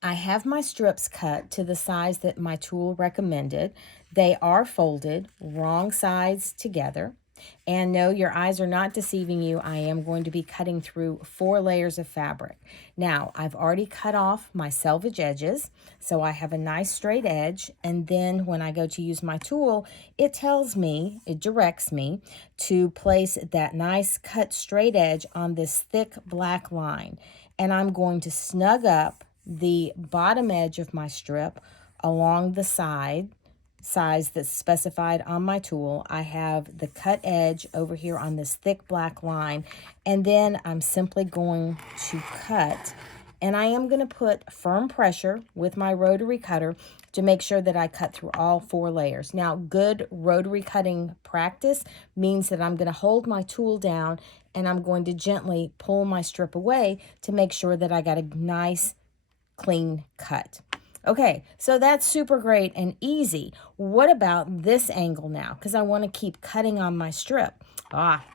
I have my strips cut to the size that my tool recommended. They are folded, wrong sides together. And no, your eyes are not deceiving you. I am going to be cutting through 4 layers of fabric. Now, I've already cut off my selvage edges, so I have a nice straight edge. And then when I go to use my tool, it tells me, it directs me to place that nice cut straight edge on this thick black line. And I'm going to snug up the bottom edge of my strip along the size that's specified on my tool. I have the cut edge over here on this thick black line, and then I'm simply going to cut, and I am going to put firm pressure with my rotary cutter to make sure that I cut through all 4 layers. Now, good rotary cutting practice means that I'm going to hold my tool down and I'm going to gently pull my strip away to make sure that I got a nice clean cut. Okay, so that's super great and easy. What about this angle now? Because I want to keep cutting on my strip.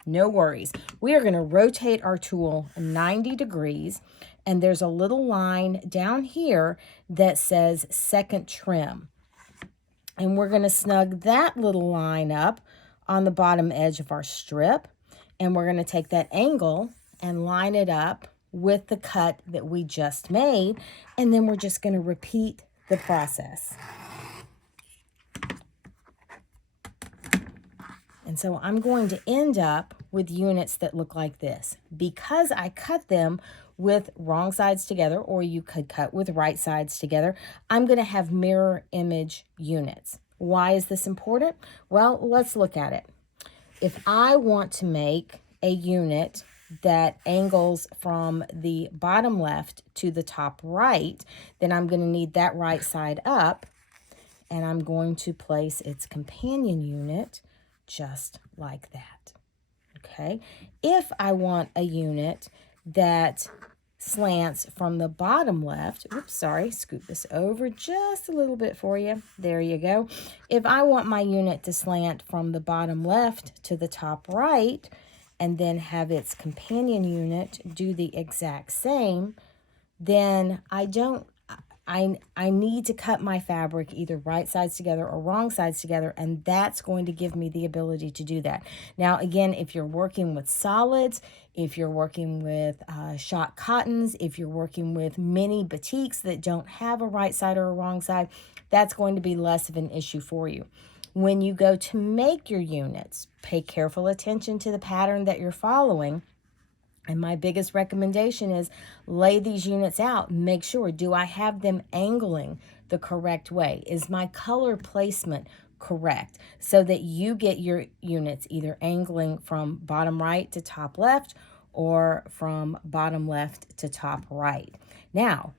No worries. We are going to rotate our tool 90 degrees, and there's a little line down here that says second trim. And we're going to snug that little line up on the bottom edge of our strip, and we're going to take that angle and line it up with the cut that we just made, and then we're just going to repeat the process. And so I'm going to end up with units that look like this. Because I cut them with wrong sides together, or you could cut with right sides together, I'm going to have mirror image units. Why is this important? Well, let's look at it. If I want to make a unit that angles from the bottom left to the top right, then I'm going to need that right side up, and I'm going to place its companion unit just like that. Okay, if I want a unit that slants from the bottom left, scoot this over just a little bit for you. There you go. If I want my unit to slant from the bottom left to the top right, and then have its companion unit do the exact same, then I need to cut my fabric either right sides together or wrong sides together, and that's going to give me the ability to do that. Now, again, if you're working with solids, if you're working with shot cottons, if you're working with mini batiks that don't have a right side or a wrong side, that's going to be less of an issue for you. When you go to make your units, pay careful attention to the pattern that you're following. And my biggest recommendation is lay these units out. Make sure, do I have them angling the correct way? Is my color placement correct? So that you get your units either angling from bottom right to top left or from bottom left to top right. Now,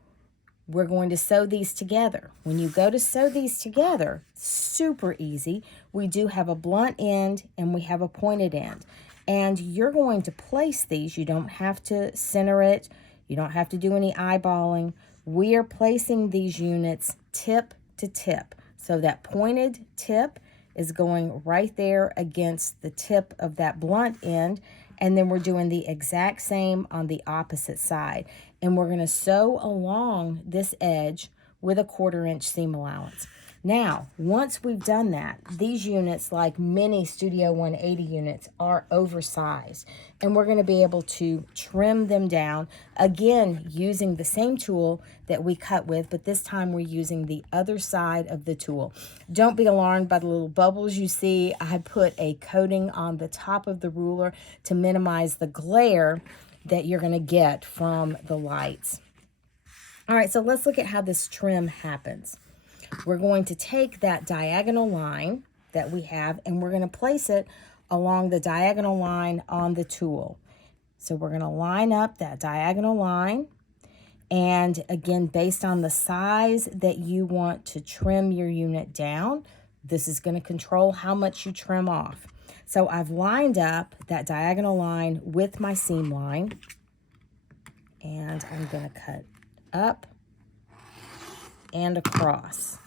we're going to sew these together. When you go to sew these together, super easy. We do have a blunt end and we have a pointed end. And you're going to place these. You don't have to center it. You don't have to do any eyeballing. We are placing these units tip to tip. So that pointed tip is going right there against the tip of that blunt end. And then we're doing the exact same on the opposite side. And we're going to sew along this edge with a 1/4 inch seam allowance. Now, once we've done that, these units, like many Studio 180 units, are oversized. And we're going to be able to trim them down, again, using the same tool that we cut with, but this time we're using the other side of the tool. Don't be alarmed by the little bubbles you see. I put a coating on the top of the ruler to minimize the glare that you're going to get from the lights. All right, so let's look at how this trim happens. We're going to take that diagonal line that we have and we're going to place it along the diagonal line on the tool. So we're going to line up that diagonal line, and again, based on the size that you want to trim your unit down, this is going to control how much you trim off. So I've lined up that diagonal line with my seam line, and I'm going to cut up and across.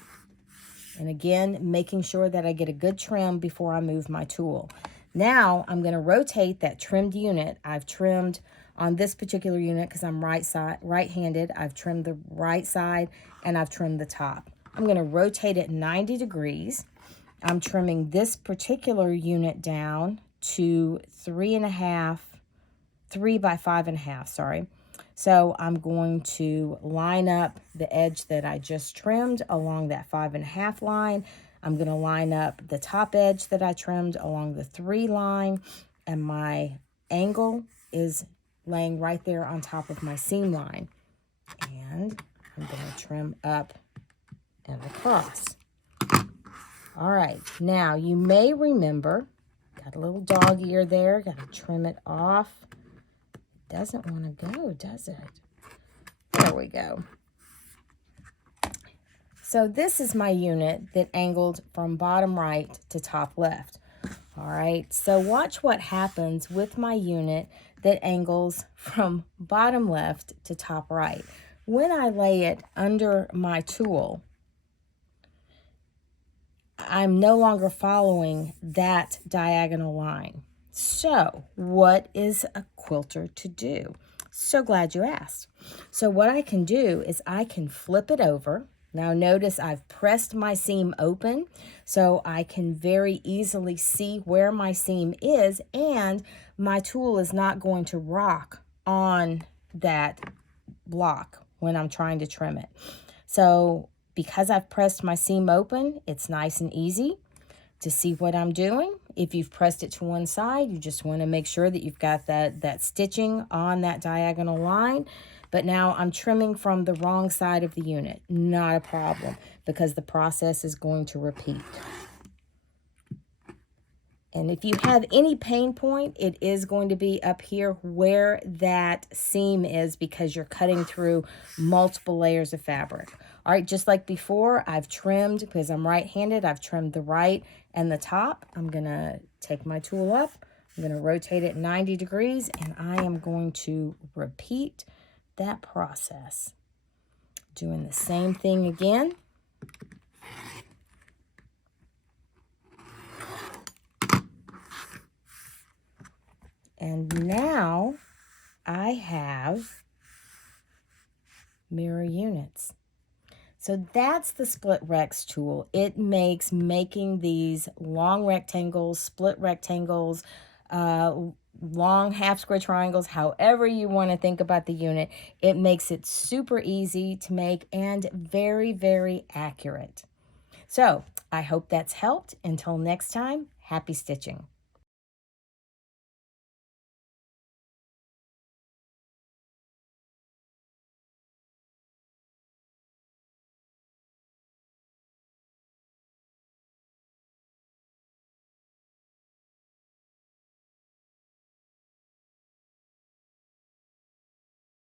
And again, making sure that I get a good trim before I move my tool. Now I'm going to rotate that trimmed unit. I've trimmed On this particular unit, because I'm right-handed, I've trimmed the right side and I've trimmed the top. I'm going to rotate it 90 degrees. I'm trimming this particular unit down to 3 by 5.5, sorry. So I'm going to line up the edge that I just trimmed along that 5.5 line. I'm going to line up the top edge that I trimmed along the 3 line, and my angle is laying right there on top of my seam line. And I'm going to trim up and across. All right, now you may remember, got a little dog ear there, got to trim it off. It doesn't want to go, does it? There we go. So this is my unit that angled from bottom right to top left. All right, so watch what happens with my unit that angles from bottom left to top right. When I lay it under my tool, I'm no longer following that diagonal line. So what is a quilter to do? So glad you asked. So what I can do is I can flip it over. Now notice I've pressed my seam open so I can very easily see where my seam is, and my tool is not going to rock on that block when I'm trying to trim it. So because I've pressed my seam open, it's nice and easy to see what I'm doing. If you've pressed it to one side, you just want to make sure that you've got that stitching on that diagonal line. But now I'm trimming from the wrong side of the unit. Not a problem, because the process is going to repeat. And if you have any pain point, it is going to be up here where that seam is, because you're cutting through multiple layers of fabric. All right, just like before, I've trimmed, because I'm right-handed, I've trimmed the right and the top. I'm going to take my tool up, I'm going to rotate it 90 degrees, and I am going to repeat that process. Doing the same thing again. And now I have mirror units. So that's the Split Rex tool. It makes making these long rectangles, split rectangles, long half square triangles, however you want to think about the unit, it makes it super easy to make and very, very accurate. So I hope that's helped. Until next time, happy stitching.